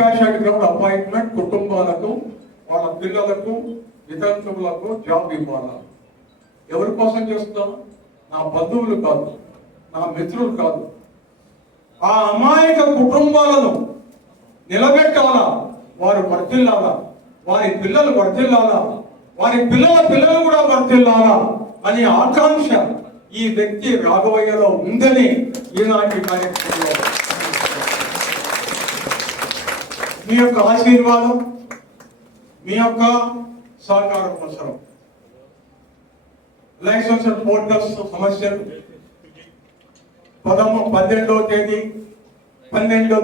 Compassion ground appointment కుటుంబాలకు వాళ్ళ పిల్లలకు వితంతువులకు జాబ్ ఇవ్వాలా. ఎవరి కోసం చేస్తున్నాను? నా బంధువులు కాదు, నా మిత్రులు కాదు, ఆ అమాయక కుటుంబాలను నిలబెట్టాలా, వారు వర్తిల్లాలా, వారి పిల్లలు వర్తిల్లాలా, వారి పిల్లల పిల్లలు కూడా వర్తిల్లాలా అనే ఆకాంక్ష ఈ వ్యక్తి రాఘవయ్యలో ఉందని ఈనాటి కార్యక్రమంలో మీ యొక్క ఆశీర్వాదం, మీ యొక్క సహకారం అవసరం. లైసెన్స్ పోర్టల్స్ సమస్యలు 12వ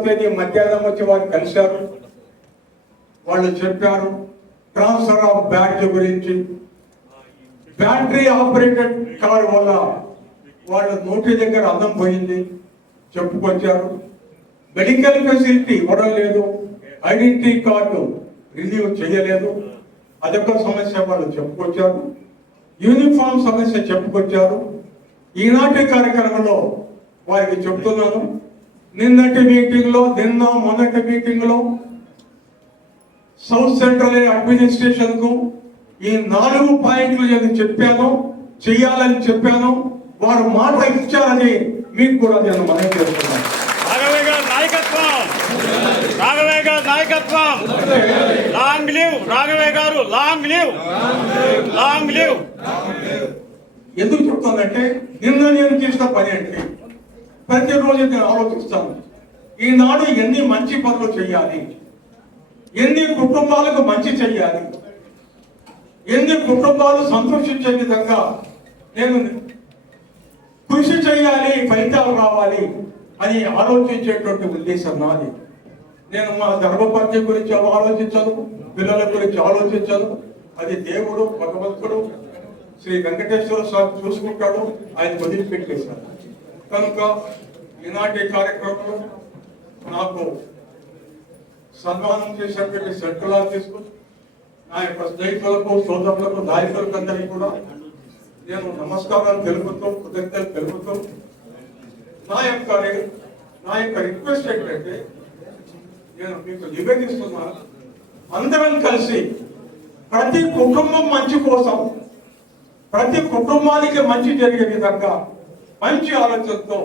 తేదీ మధ్యాహ్నం వచ్చి వారు కలిశారు. వాళ్ళు చెప్పారు ట్రాన్స్ఫర్ ఆఫ్ బ్యాడ్జ్ గురించి. బ్యాటరీ ఆపరేటెడ్ కార్ వల్ల వాళ్ళ నోటి దగ్గర అన్నం పోయింది చెప్పుకొచ్చారు. మెడికల్ ఫెసిలిటీ ఇవ్వడం లేదు, ఐడెంటిటీ కార్డు రిలీవ్ చేయలేదు, అదొక సమస్య వాళ్ళు చెప్పుకొచ్చారు. యూనిఫామ్ సమస్య చెప్పుకొచ్చారు. ఈనాటి కార్యక్రమంలో వారికి చెప్తున్నాను, మొన్నటి మీటింగ్ లో సౌత్ సెంట్రల్ అడ్మినిస్ట్రేషన్ కు ఈ 4 పాయింట్లు నేను చెప్పాను, చెయ్యాలని చెప్పాను, వారు మాట ఇచ్చారని మీకు కూడా నేను మనవి చేస్తున్నాను. నాయకత్వం లాంగ్ లివ్ రాఘవయ్య గారు, లాంగ్ లివ్. ఎందుకు చెప్తానంటే నేను చేసిన పని అంటే ప్రతిరోజు నేను ఆలోచిస్తాను, ఈనాడు ఎన్ని మంచి పనులు చేయాలి, ఎన్ని కుటుంబాలకు మంచి చెయ్యాలి, ఎన్ని కుటుంబాలు సంతోషించే విధంగా నేను కృషి చేయాలి, ఫలితాలు రావాలి అని ఆలోచించేటువంటి ఉద్దేశం నాది. నేను మా ధర్మపత్ని గురించి ఆలోచించను, పిల్లల గురించి ఆలోచించను. అది దేవుడు, భగవంతుడు, శ్రీ వెంకటేశ్వర స్వామి చూసుకుంటాడు, ఆయన వదిలిపెట్టేశాడు. కనుక ఈనాటి కార్యక్రమంలో నాకు సన్మానం చేసినటువంటి సెంట్రల్ ఆఫీస్కు, నా యొక్క స్నేహితులకు, సోదరులకు, నాయకులకు అందరికీ కూడా నేను నమస్కారాలు తెలుపుతూ, కృతజ్ఞతలు తెలుపుతూ, నా యొక్క రిక్వెస్ట్ ఏంటంటే నేను మీకు నివేదిస్తున్నాను, అందరం కలిసి ప్రతి కుటుంబం మంచి కోసం, ప్రతి కుటుంబానికి మంచి జరిగే విధంగా మంచి ఆలోచనతో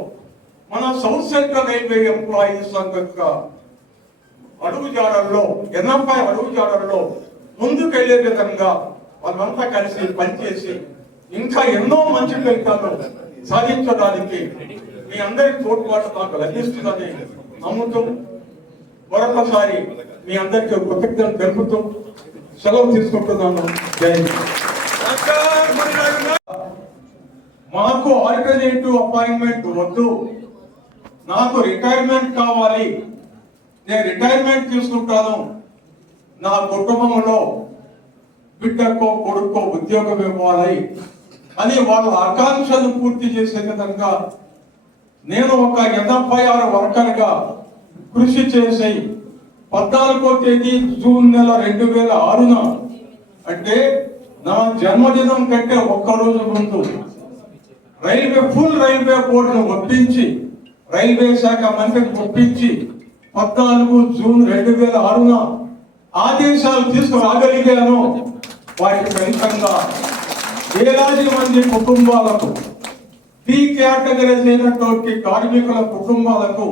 మన సౌత్ సెంట్రల్ రైల్వే ఎంప్లాయీస్ సంఘంగా అడుగుజాడల్లో ముందుకెళ్లే విధంగా వాళ్ళంతా కలిసి పనిచేసి ఇంకా ఎన్నో మంచి ఫలితాలు సాధించడానికి మీ అందరి తోడ్పాటు నాకు లభిస్తుందని నమ్ముతూ మరొకసారి మీ అందరికీ కృతజ్ఞతలు తెలుపుతూ సెలవు తీసుకుంటున్నాను. జై హింద్. మాకు ఆల్టర్నేటివ్ అపాయింట్మెంట్ వద్దు, నాకు రిటైర్మెంట్ కావాలి, నేను రిటైర్మెంట్ తీసుకుంటాను, నా కుటుంబంలో బిడ్డకో కొడుకో ఉద్యోగం ఇవ్వాలి అని వాళ్ళ ఆకాంక్షలు పూర్తి చేసే విధంగా నేను ఒక 86 వర్కర్గా కృషి చేసి 14వ తేదీ జూన్ నెల 2006న అంటే నా జన్మదినం కంటే ఒక్కరోజు ముందు ఫుల్ రైల్వే బోర్డును ఒప్పించి, రైల్వే శాఖ మంత్రిని ఒప్పించి 14 జూన్ 2006న ఆదేశాలు తీసుకురాగలిగాను. వాటి ఫలితంగా వేలాది మంది కుటుంబాలకు, బి కేటగిరీస్ అయినటువంటి కార్మికుల కుటుంబాలకు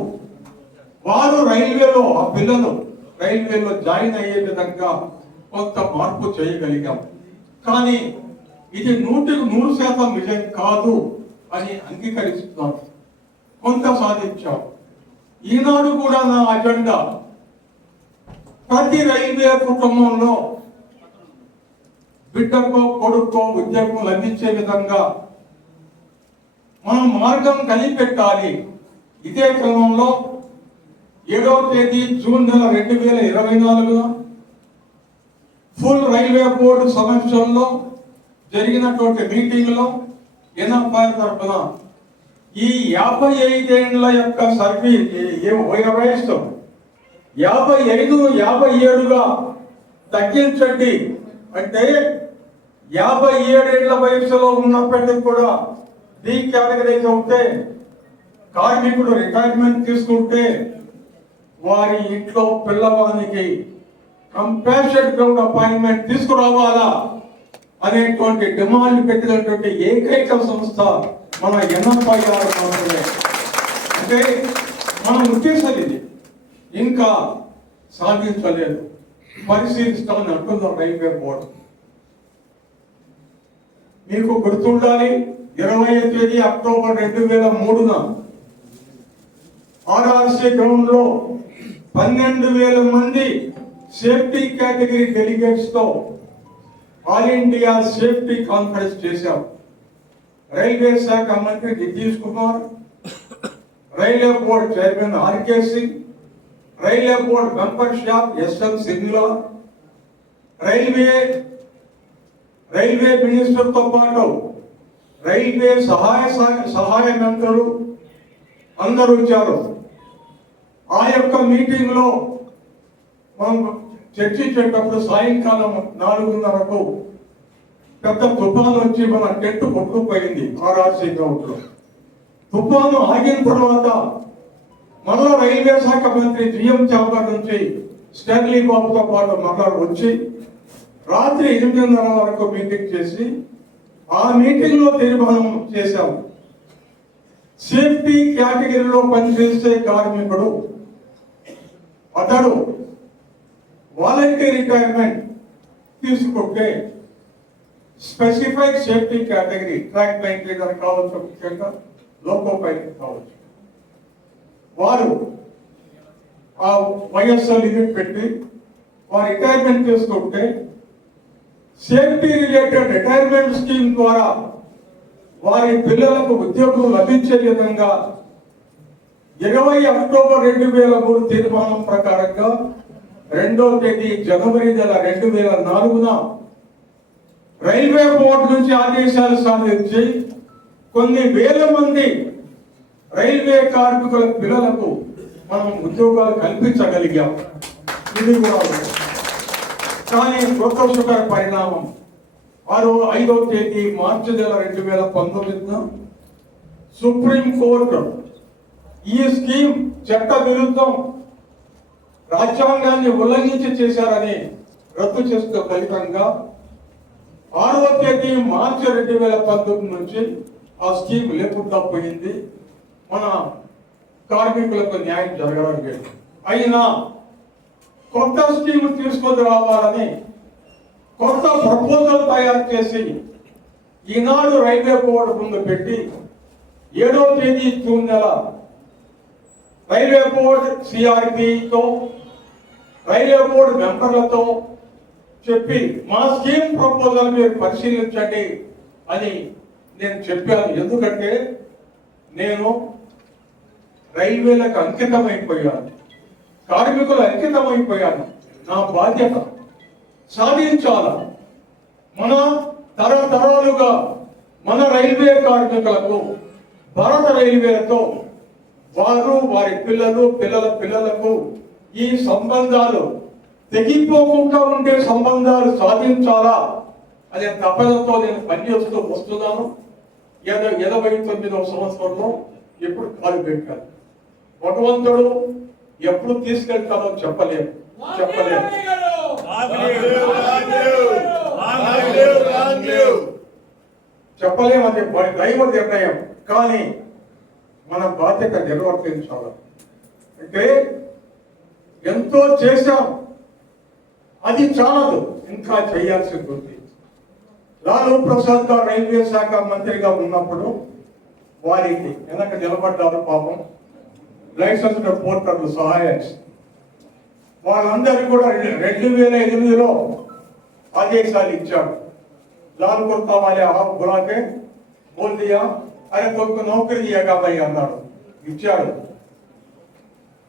వారు రైల్వేలో, ఆ పిల్లలు రైల్వేలో జాయిన్ అయ్యే విధంగా కొంత మార్పు చేయగలిగాం. కానీ ఇది 100% నిజం కాదు అని అంగీకరిస్తున్నాం. కొంత సాధించాం. ఈనాడు కూడా నా అజెండా ప్రతి రైల్వే కుటుంబంలో బిడ్డకో కొడుకో ఉద్యోగం లభించే విధంగా మనం మార్గం కనిపెట్టాలి. ఇదే క్రమంలో 7వ తేదీ జూన్ నెల 2024న ఫుల్ రైల్వే బోర్డు సమక్షంలో జరిగినటువంటి మీటింగ్ లో ఎన్ఎఫ్ఐ తరఫున ఈ 55 ఏళ్ల యొక్క సర్వీస్ వయసు 57గా తగ్గించండి అంటే 57 ఏళ్ల వయసులో ఉన్నప్పటికీ కూడా బి కేటగిరీస్ అవుతే కార్మికుడు రిటైర్మెంట్ తీసుకుంటే వారి ఇంట్లో పిల్లవానికి కంపాషన్ గ్రౌండ్ అపాయింట్మెంట్ తీసుకురావాలా అనేటువంటి డిమాండ్ పెట్టినటువంటి ఏకైక సంస్థ మన NFIR మాత్రమే. అంటే మన ఉద్దేశం ఇది ఇంకా సాధించలేదు, పరిశీలిస్తామని అంటున్నారు రైల్వే బోర్డు. మీకు గుర్తుండాలి, 20వ తేదీ అక్టోబర్ 2003న RRC గ్రౌండ్ లో 12,000 మంది సేఫ్టీ కేటగిరీ డెలిగేట్స్ తో ఆల్ ఇండియా సేఫ్టీ కాన్ఫరెన్స్ చేశాం. రైల్వే శాఖ మంత్రి Nitish Kumar, railway board chairman RK Singh, railway board member shop SM Singla, railway minister తో పాటు రైల్వే సహాయ మంత్రులు అందరూ వచ్చారు. ఆ యొక్క మీటింగ్ లో మనం చర్చించేటప్పుడు సాయంకాలం 4:30కు పెద్ద తుఫాను వచ్చి మన టెంట్ కొట్టుకుపోయింది RRC గ్రౌండ్ లో. తుఫాను ఆగిన తర్వాత మళ్ళా రైల్వే శాఖ మంత్రి GM చాంబర్ నుంచి స్టాన్లీ బాబుతో పాటు మళ్ళా వచ్చి రాత్రి 8:30 వరకు మీటింగ్ చేసి ఆ మీటింగ్ లో తీర్మానం చేశాం. సేఫ్టీ కేటగిరీలో పనిచేసే కార్మికుడు అతడు వాలంటీర్ రిటైర్మెంట్ తీసుకుంటే specified safety category track line leader కావచ్చు, ముఖ్యంగా లోకో పైలట్ కావచ్చు, వారు ఆ వయస్సు లిమిట్ పెట్టి వారు రిటైర్మెంట్ తీసుకుంటే సేఫ్టీ రిలేటెడ్ రిటైర్మెంట్ స్కీమ్ ద్వారా వారి పిల్లలకు ఉద్యోగం లభించే విధంగా 20 అక్టోబర్ 2003 తీర్మానం ప్రకారంగా 2వ తేదీ జనవరి 2004న రైల్వే బోర్డు నుంచి ఆదేశాలు సాధించి కొన్ని వేల మంది రైల్వే కార్మికుల పిల్లలకు మనం ఉద్యోగాలు కల్పించగలిగాం. ఇది కూడా కానీ దురదృష్టకర పరిణామం 5వ తేదీ మార్చి 2019న సుప్రీం కోర్టు ఈ స్కీమ్ చట్ట విరుద్ధం, రాజ్యాంగాన్ని ఉల్లంఘించి చేశారని రద్దు చేసిన ఫలితంగా 6వ తేదీ మార్చి 2019 నుంచి ఆ స్కీమ్ లేకుండా పోయింది. మన కార్మికులకు న్యాయం జరగడం లేదు. అయినా కొత్త స్కీమ్ తీసుకొని రావాలని కొత్త ప్రపోజల్ తయారు చేసి ఈనాడు రైల్వే బోర్డు ముందు పెట్టి 7వ తేదీ జూన్ నెల రైల్వే బోర్డు CRPతో రైల్వే బోర్డు మెంబర్లతో చెప్పి మా స్కీమ్ ప్రపోజల్ మీరు పరిశీలించండి అని నేను చెప్పాను. ఎందుకంటే నేను రైల్వేలకు అంకితమైపోయాను, కార్మికులు అంకితమైపోయాను. నా బాధ్యత సాధించాల. మన తరతరాలుగా మన రైల్వే కార్మికులకు భారత రైల్వేలతో వారు వారి పిల్లల పిల్లలకు ఈ సంబంధాలు తెగిపోకుండా ఉండే సంబంధాలు సాధించాలా అనే తపనతో నేను పనిచేస్తూ వస్తున్నాను. 89వ సంవత్సరంలో ఎప్పుడు కాలు పెట్టాను. భగవంతుడు ఎప్పుడు తీసుకెళ్తానో చెప్పలేము. అది దైవ నిర్ణయం. కానీ మన బాధ్యత నిర్వర్తించాలి. అంటే ఎంతో చేశాం, అది చాలదు, ఇంకా చేయాల్సింది ఉంది. లాలూ ప్రసాద్ గారు రైల్వే శాఖ మంత్రిగా ఉన్నప్పుడు వారికి వెనక నిలబడ్డారు పాపం లైసెన్స్ పోర్టర్లు సహాయం. వాళ్ళందరూ కూడా 2008లో ఆదేశాలు ఇచ్చాడు. लाल कुर्ता वाले आप बुला के बोल दिया, अरे तुमको नौकरी दिएगा भाई అన్నాడు. ఇచ్చాడు.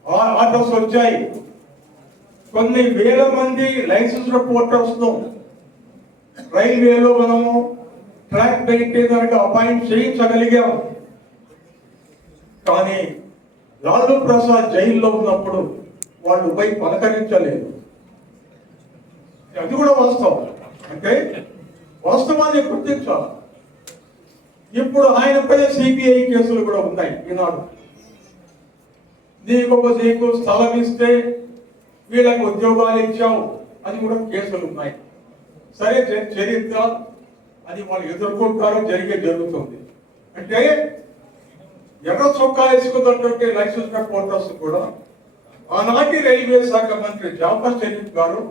ఆర్డర్స్ వచ్చాయి. కొన్ని వేల మంది లైసెన్స్ పోర్టర్స్ ను రైల్వేలో మనము ట్రాక్ మెయింటైనర్ గా అపాయింట్ చేయించగలిగాం. కానీ లాలూ ప్రసాద్ జైల్లో ఉన్నప్పుడు వాళ్ళు పోయి పలకరించలేదు. అది కూడా వాస్తవం. అంటే వాస్తవాన్ని గుర్తించాలి. ఇప్పుడు ఆయనపై CBI కేసులు కూడా ఉన్నాయి. ఈనాడు నీకు స్థలం ఇస్తే వీళ్ళకి ఉద్యోగాలు ఇచ్చావు అని కూడా కేసులు ఉన్నాయి. సరే, చరిత్ర అది వాళ్ళు ఎదుర్కొంటారో జరుగుతుంది. అంటే ఎర్ర చొక్కా వేసుకున్నటువంటి లైసెన్స్ పోర్టర్స్ కూడా ఆనాటి రైల్వే శాఖ మంత్రి జాఫర్ షరీఫ్ గారు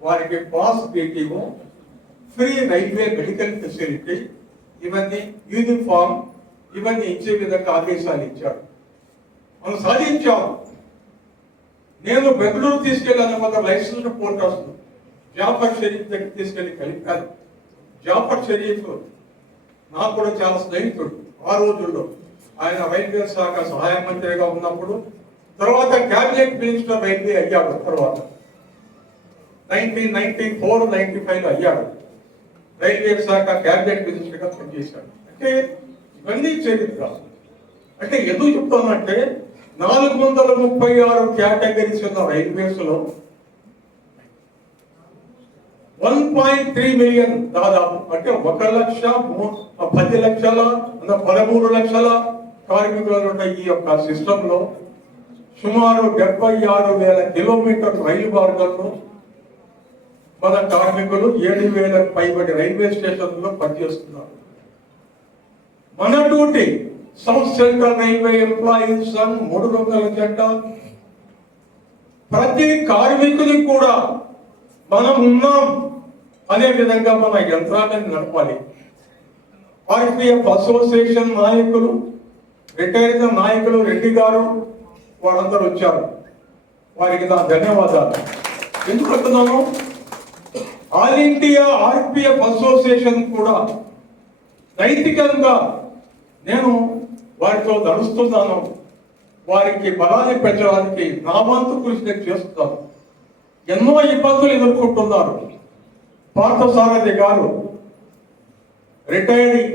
వారికి pass PTO, free railway medical facility, ఇవన్నీ యూనిఫామ్ ఇవన్నీ ఇచ్చే విధంగా ఆదేశాలు ఇచ్చారు. మనం సాధించాం. నేను బెంగళూరు తీసుకెళ్ళాను కొంత లైసెన్స్ పోర్టర్స్ జాఫర్ షరీఫ్ దగ్గర తీసుకెళ్లి కలిపాను. జాఫర్ షరీఫ్ నాకు కూడా చాలా స్నేహితుడు. ఆ రోజుల్లో ఆయన రైల్వే శాఖ సహాయ మంత్రిగా ఉన్నప్పుడు, తర్వాత క్యాబినెట్ మినిస్టర్ రైల్వే అయ్యాడు. తర్వాత 1994-95 అయ్యాడు. రైల్వే శాఖ క్యాబినెట్ మినిస్టర్ గా పనిచేశాడు. అంటే ఇవన్నీ చరిత్ర. అంటే ఎందుకు చెప్తానంటే 436 కేటగిరీస్ ఉన్న రైల్వేస్ లో 1.3 మిలియన్ దాదాపు, అంటే 1,10,13 లక్షల కార్మికులు ఉన్న ఈ యొక్క సిస్టమ్ లో సుమారు 76,000 కిలోమీటర్ రైలు మార్గాల్లో మన కార్మికులు 7,000 పైబడి రైల్వే స్టేషన్లో పనిచేస్తున్నారు. మన duty south central railway employees Sangh 300 జెండా. ప్రతి కార్మికుని కూడా మనం ఉన్నాం అనే విధంగా మన యంత్రాంగాన్ని నడపాలి. ఆర్పిఎఫ్ అసోసియేషన్ నాయకులు, రిటైర్డ్ నాయకులు రెడ్డి గారు వారందరూ వచ్చారు. వారికి నా ధన్యవాదాలు. ఎందుకు అంటున్నాను, ఆల్ ఇండియా ఆర్పిఎఫ్ అసోసియేషన్ కూడా నైతికంగా నేను వారితో నడుస్తున్నాను. వారికి బలాన్ని పెంచడానికి నా వంతు కృషి చేస్తున్నాను. ఎన్నో ఇబ్బందులు ఎదుర్కొంటున్నారు. పార్థసారథి గారు రిటైర్డ్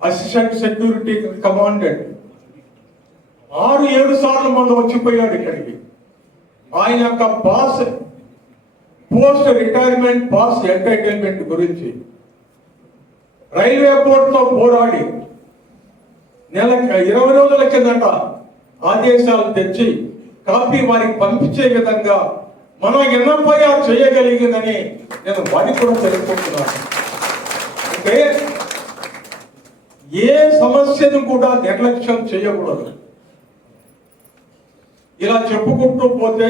అసిస్టెంట్ సెక్యూరిటీ కమాండెంట్ 6-7 సార్లు మొన్న వచ్చిపోయాడు ఇక్కడికి. ఆయన యొక్క పోస్ట్ రిటైర్మెంట్ పాస్ ఎంటైటిల్మెంట్ గురించి రైల్వే బోర్డుతో పోరాడి నెలకు 20 రోజుల కిందట ఆదేశాలు తెచ్చి కాపీ వారికి పంపించే విధంగా మనం ఎన్ఎఫ్ఐఆర్ చేయగలిగిందని నేను వారికి కూడా తెలుసుకుంటున్నాను. అంటే ఏ సమస్యను కూడా నిర్లక్ష్యం చేయకూడదు. ఇలా చెప్పుకుంటూ పోతే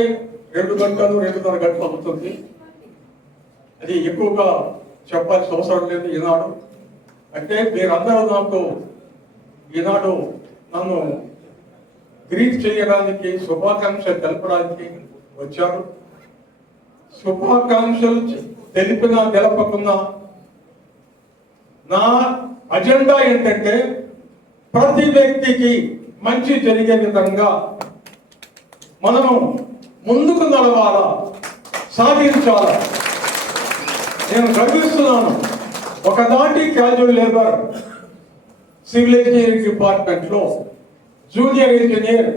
2 గంటలు 2.5 గంటలు అవుతుంది. అది ఎక్కువగా చెప్పాల్సిన అవసరం లేదు. ఈనాడు అంటే మీరందరూ నాకు ఈనాడు నన్ను గ్రీట్ చేయడానికి, శుభాకాంక్షలు తెలపడానికి వచ్చారు. శుభాకాంక్షలు తెలపకున్నా నా అజెండా ఏంటంటే ప్రతి వ్యక్తికి మంచి జరిగే విధంగా మనము ముందుకు నడవాలా, సాధించాలా. నేను గర్విస్తున్నాను. ఒకనాటి casual labour civil engineering department లో junior engineer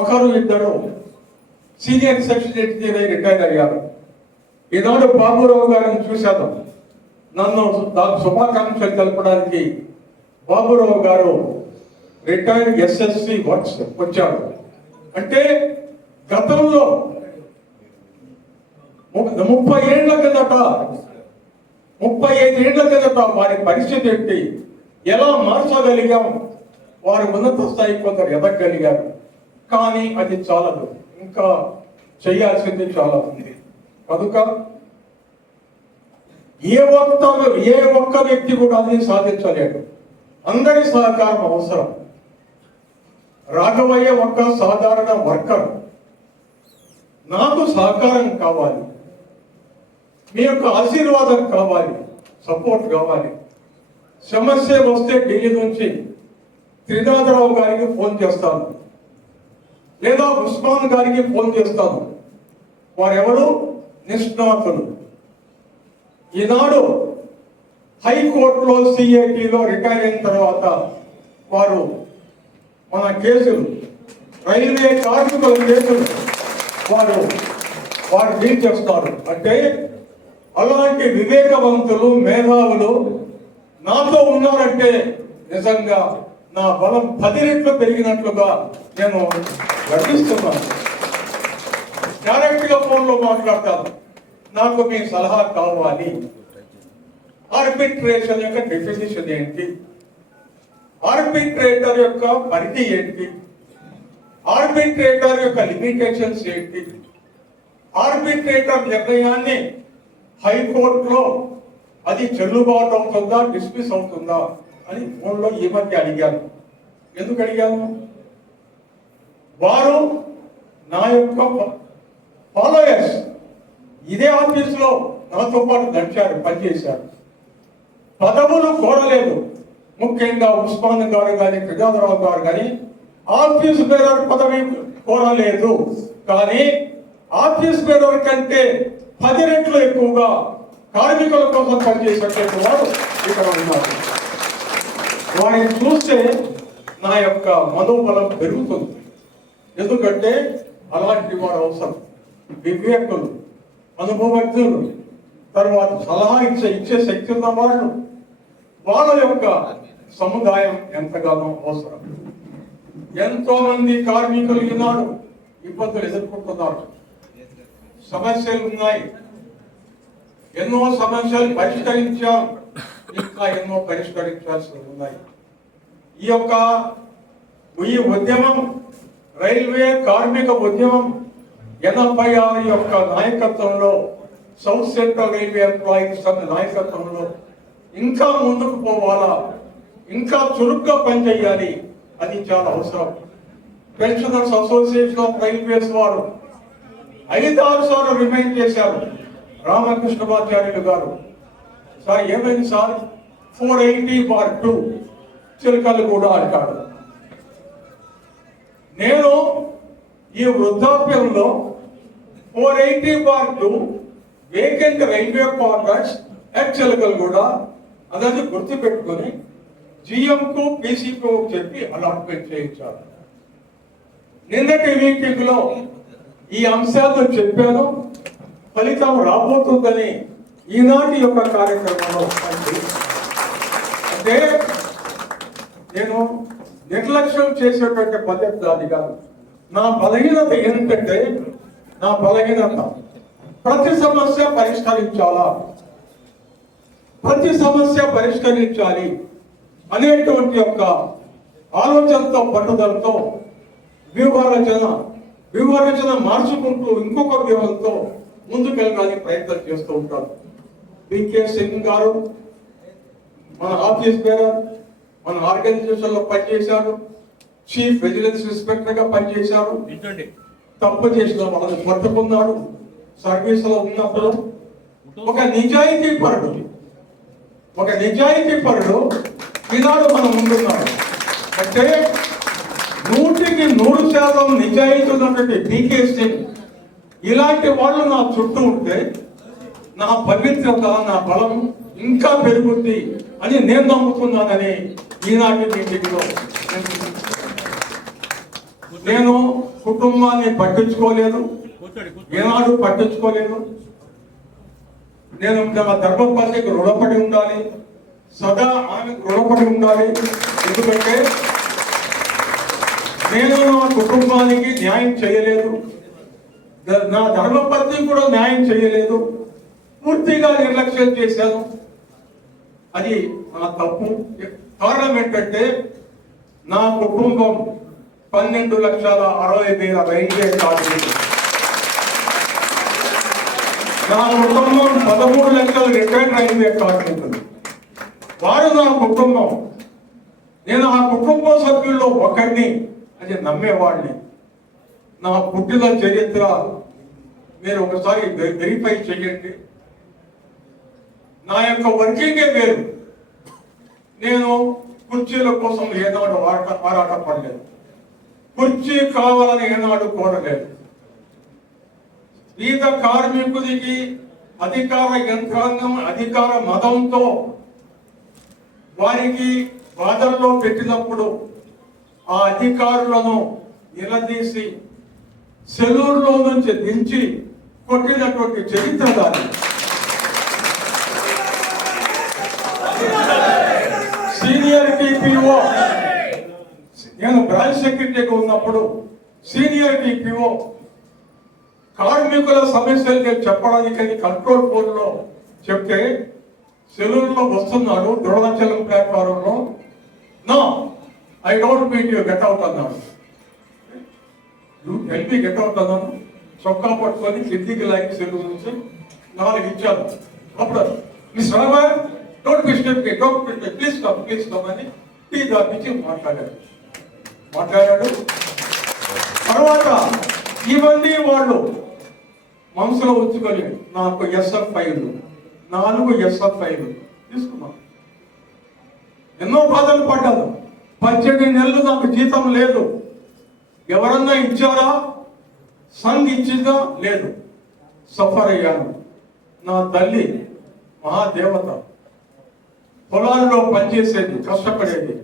1-2 senior section engineer retire అయ్యారు. ఈనాడు బాబురావు గారిని చూశాను. నన్ను శుభాకాంక్షలు తెలపడానికి బాబురావు గారు రిటైర్డ్ ఎస్ఎస్సి వర్క్స్ వచ్చాడు. అంటే గతంలో 30 ఏళ్ల కిందట 35 ఏళ్ల కిందట వారి పరిస్థితి ఏంటి, ఎలా మార్చగలిగాం, వారు ఉన్నత స్థాయి కొందరు ఎదగలిగారు. కానీ అది చాలదు, ఇంకా చేయాల్సింది చాలా ఉంది. కనుక ఏ ఒక్క వ్యక్తి కూడా అది సాధించలేడు. అందరి సహకారం అవసరం. రాఘవయ్య ఒక సాధారణ వర్కర్. నాకు సహకారం కావాలి, మీ యొక్క ఆశీర్వాదం కావాలి, సపోర్ట్ కావాలి. సమస్య వస్తే ఢిల్లీ నుంచి త్రినాథరావు గారికి ఫోన్ చేస్తాను, లేదా ఉస్మాన్ గారికి ఫోన్ చేస్తాను. వారెవరు నిష్ణాతులు. ఈనాడు హైకోర్టులో సిఐటిలో రిటైర్ అయిన తర్వాత వారు మన కేసులు, రైల్వే కార్మికుల కేసులు వారు డీల్ చేస్తారు. అంటే అలాంటి వివేకవంతులు, మేధావులు నాతో ఉన్నారంటే నిజంగా నా బలం 10 రెట్లు పెరిగినట్లుగా నేను గర్విస్తున్నాను. డైరెక్ట్ గా ఫోన్లో మాట్లాడతాను, నాకు మీ సలహా కావాలి. ఆర్బిట్రేషన్ యొక్క డెఫినిషన్ ఏంటి, ఆర్బిట్రేటర్ యొక్క పరిధి ఏంటి, ఆర్బిట్రేటర్ యొక్క లిమిటేషన్స్ ఏంటి, ఆర్బిట్రేటర్ నిర్ణయాన్ని హైకోర్టులో అది చెల్లుబాటు అవుతుందా, డిస్మిస్ అవుతుందా అని ఫోన్లో ఈ మధ్య అడిగాను. ఎందుకు అడిగాను? వారు నా యొక్క ఫాలోయర్స్ ఇదే ఆఫీసులో నాతో పాటు నడిచారు, పనిచేశారు. పదవులు కోరలేదు. ముఖ్యంగా ఉస్మాన్ గారు కానీ ప్రజాదరావు గారు కానీ ఆఫీస్ బేరర్ పదవి కోరలేదు. కానీ ఆఫీస్ బేరర్ కంటే 10 రెట్లు ఎక్కువగా కార్మికుల కోసం పనిచేసేటువంటి వారు ఇక్కడ ఉన్నారు. వారిని చూస్తే నా యొక్క మనోబలం పెరుగుతుంది. ఎందుకంటే అలాంటి వారు అవసరం. వివేకులు, అనుభవజ్ఞులు, తర్వాత సలహా ఇచ్చే శక్తి ఉన్న వాళ్ళు, వాళ్ళ యొక్క సముదాయం ఎంతగానో అవసరం. ఎంతో మంది కార్మికులు ఈనాడు ఇబ్బందులు ఎదుర్కొంటున్నారు. సమస్యలు ఉన్నాయి, ఎన్నో సమస్యలు పరిష్కరించాం, ఇంకా ఎన్నో పరిష్కరించాల్సి ఉన్నాయి. ఈ ఉద్యమం, రైల్వే కార్మిక ఉద్యమం 86 యొక్క నాయకత్వంలో, సౌత్ సెంట్రల్ రైల్వే ఎంప్లాయీస్ నాయకత్వంలో ఇంకా ముందుకు పోవాలా, ఇంకా చురుగ్గా పనిచేయాలి. అది చాలా అవసరం. పెన్షనర్స్ అసోసియేషన్ ఆఫ్ రైల్వేస్ వారు 5-6 సార్లు రిమైండ్ చేశారు. రామకృష్ణమాచార్యులు గారు, సార్ ఏమైంది సార్, 480/2 చిలకలు కూడా అంటాడు. నేను ఈ వృద్ధాప్యంలో 480/2 వేకెంట్ రైల్వే క్వార్టర్స్ చిలకలు కూడా అదని గుర్తు పెట్టుకొని జిఎంకు పీసీకు చెప్పి అలాట్మెంట్ చేయించారు. నిన్నటి మీటింగ్ లో ఈ అంశాలు చెప్పాను. ఫలితం రాబోతుందని ఈనాటి యొక్క కార్యక్రమంలో అంటే నేను నిర్లక్ష్యం చేసేటువంటి పద్ధతి అది కాదు. నా బలహీనత ఏంటంటే, నా బలహీనత ప్రతి సమస్య పరిష్కరించాలా, ప్రతి సమస్య పరిష్కరించాలి అనేటువంటి యొక్క ఆలోచనతో, పట్టుదలతో వ్యూహరచన మార్చుకుంటూ ఇంకొక వ్యూహంతో ముందుకెళ్ళడానికి ప్రయత్నం చేస్తూ ఉంటారు. పికే సింగ్ గారు మన ఆఫీస్ బేరర్, మన ఆర్గనైజేషన్ లో పనిచేశారు, చీఫ్ విజిలెన్స్ ఇన్స్పెక్టర్ గా పనిచేశారు. తప్పు చేసిన వాళ్ళని పట్టుకున్నాడు. సర్వీస్ లో ఉన్నప్పుడు ఒక నిజాయితీ పరుడు ఈనాడు మనం ముందున్నాడు. అంటే 100% నిజాయితీ ఉన్నటువంటి పీకే సింగ్ ఇలాంటి వాళ్ళు నా చుట్టూ ఉంటే నా పవిత్రత, నా బలం ఇంకా పెరుగుద్ది అని నేను నమ్ముతున్నానని ఈనాటి మీటింగ్లో నేను కుటుంబాన్ని పట్టించుకోలేదు, ఏనాడు పట్టించుకోలేదు. నేను నా ధర్మపత్నికి రుణపడి ఉండాలి, సదా ఆమెకు రుణపడి ఉండాలి. ఎందుకంటే నేను నా కుటుంబానికి న్యాయం చేయలేదు, నా ధర్మపత్ని కూడా న్యాయం చేయలేదు, పూర్తిగా నిర్లక్ష్యం చేశాను. అది నా తప్పు. కారణం ఏంటంటే నా కుటుంబం 12,60,000 రైల్వే కార్మికులు, నా కుటుంబం 13 లక్షల రిటైర్డ్ రైల్వే కార్మికులు. వారు నా కుటుంబం. నేను ఆ కుటుంబ సభ్యుల్లో ఒకరిని అని నమ్మేవాడిని. నా పుట్టిన చరిత్ర మీరు ఒకసారి వెరిఫై చేయండి. నా యొక్క వర్కింగే వేరు. నేను కుర్చీల కోసం ఏనాడు ఆరాటపడలేదు, కుర్చీ కావాలని ఏనాడు కోరలేదు. పేద కార్మికుడికి అధికార యంత్రాంగం, అధికార మదంతో వారికి బాధల్లో పెట్టినప్పుడు ఆ అధికారులను నిలదీసి సెలూరులో నుంచి దించి కొట్టినటువంటి చరిత్ర దాని. సీనియర్ టీపీఓ నేను బ్రాంచ్ సెక్రటరీగా ఉన్నప్పుడు సీనియర్ డిపిఓ కార్మికుల సమస్యలు చెప్పడానికి కంట్రోల్ బోర్డులో చెప్తే సెలవుల్లో వస్తున్నాడు ద్రోణాచలం ప్లాట్ఫారంలో, no I don't meet you, get out అన్నాడు. హెల్పీ గెట్ అవుట్ అన్నాను. చొక్కా పట్టుకొని కిందికి లాగి సెలవు నుంచి 4 ఇచ్చాను. అప్పుడు miss Rama don't mistake please come అని టీ దాపించి మాట్లాడాడు. తర్వాత ఇవన్నీ వాళ్ళు మనసులో ఉంచుకొని నాకు ఎస్ఎఫ్ ఫైళ్ళు 4 ఎస్ఎఫ్ ఫైళ్ళు తీసుకున్నాను. ఎన్నో బాధలు పడ్డాను. 18 నెలలు నాకు జీతం లేదు. ఎవరన్నా ఇచ్చారా? సంఘ్ ఇచ్చిందా? లేదు. సఫర్ అయ్యాను. నా తల్లి మహాదేవత, పొలాల్లో పనిచేసేది, కష్టపడేది.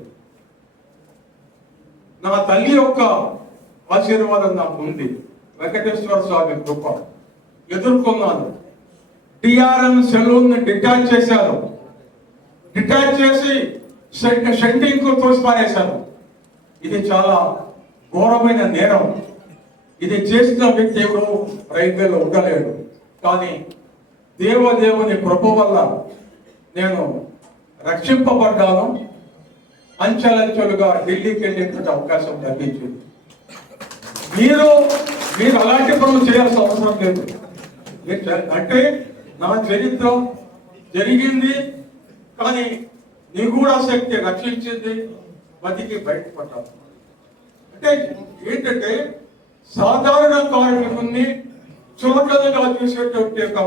నా తల్లి యొక్క ఆశీర్వాదం నాకు ఉంది. వెంకటేశ్వర స్వామి కృప ఎదుర్కొన్నాను. టిఆర్ఎం సెలూన్ డిటాచ్ చేశాను. డిటాచ్ చేసి షెంటింగ్ కు తోసిపారేశాను. ఇది చాలా ఘోరమైన నేరం. ఇది చేసిన వ్యక్తి ఎవరు రైల్వేలో ఉండలేడు. కానీ దేవదేవుని కృప వల్ల నేను రక్షింపబడ్డాను. అంచెలంచెలుగా ఢిల్లీకి వెళ్ళేటువంటి అవకాశం లభించింది. మీరు అలాంటి పనులు చేయాల్సిన అవసరం లేదు. అంటే నా చరిత్ర జరిగింది, కానీ నిగూఢ శక్తి రక్షించింది, బతికి బయటపడ్డాను. అంటే ఏంటంటే సాధారణ కార్మికుల్ని చులకనగా చూసేటువంటి ఒక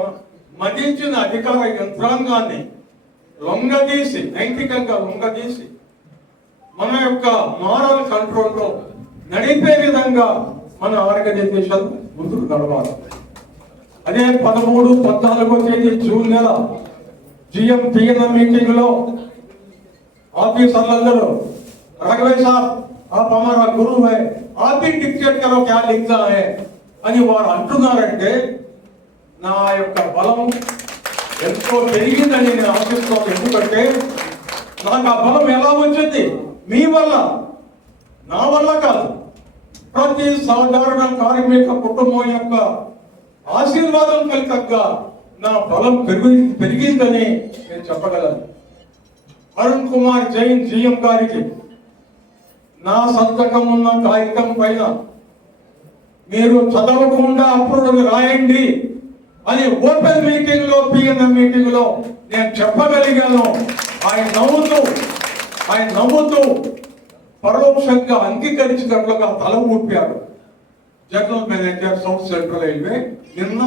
మదించిన అధికార యంత్రాంగాన్ని లొంగదీసి, నైతికంగా లొంగదీసి మన యొక్క మారల్ కంట్రోల్లో నడిపే విధంగా మన ఆర్గనైజేషన్ ముందుకు నడవాలి. అదే 13, 14 తేదీ జూన్ నెల GM PNM మీటింగ్ లో ఆఫీసర్లందరూ రాఘవే సాబ్ आप हमारा गुरु है, आप ही डिक्टेट करो क्या लिखना है అని వారు అంటున్నారంటే నా యొక్క బలం ఎంతో పెరిగిందని నేను ఆశిస్తున్నాను. ఎందుకంటే నాకు ఆ బలం ఎలా వచ్చింది? మీ వల్ల, నా వల్ల కాదు. ప్రతి సాధారణ కార్మిక కుటుంబం యొక్క ఆశీర్వాదం ఫలితంగా నా బలం పెరిగిందని నేను చెప్పగలను. అరుణ్ కుమార్ జైన్ GM గారికి నా సంతకం ఉన్న కాగితం పైన మీరు చదవకుండా అప్రూవల్ రాయండి అని ఓపెన్ మీటింగ్ లో, PNM మీటింగ్ లో నేను చెప్పగలిగాను. ఆయన నవ్వుతూ పరోక్షంగా అంగీకరించినట్లుగా తల ఊపాడు. General manager south central railway నిన్న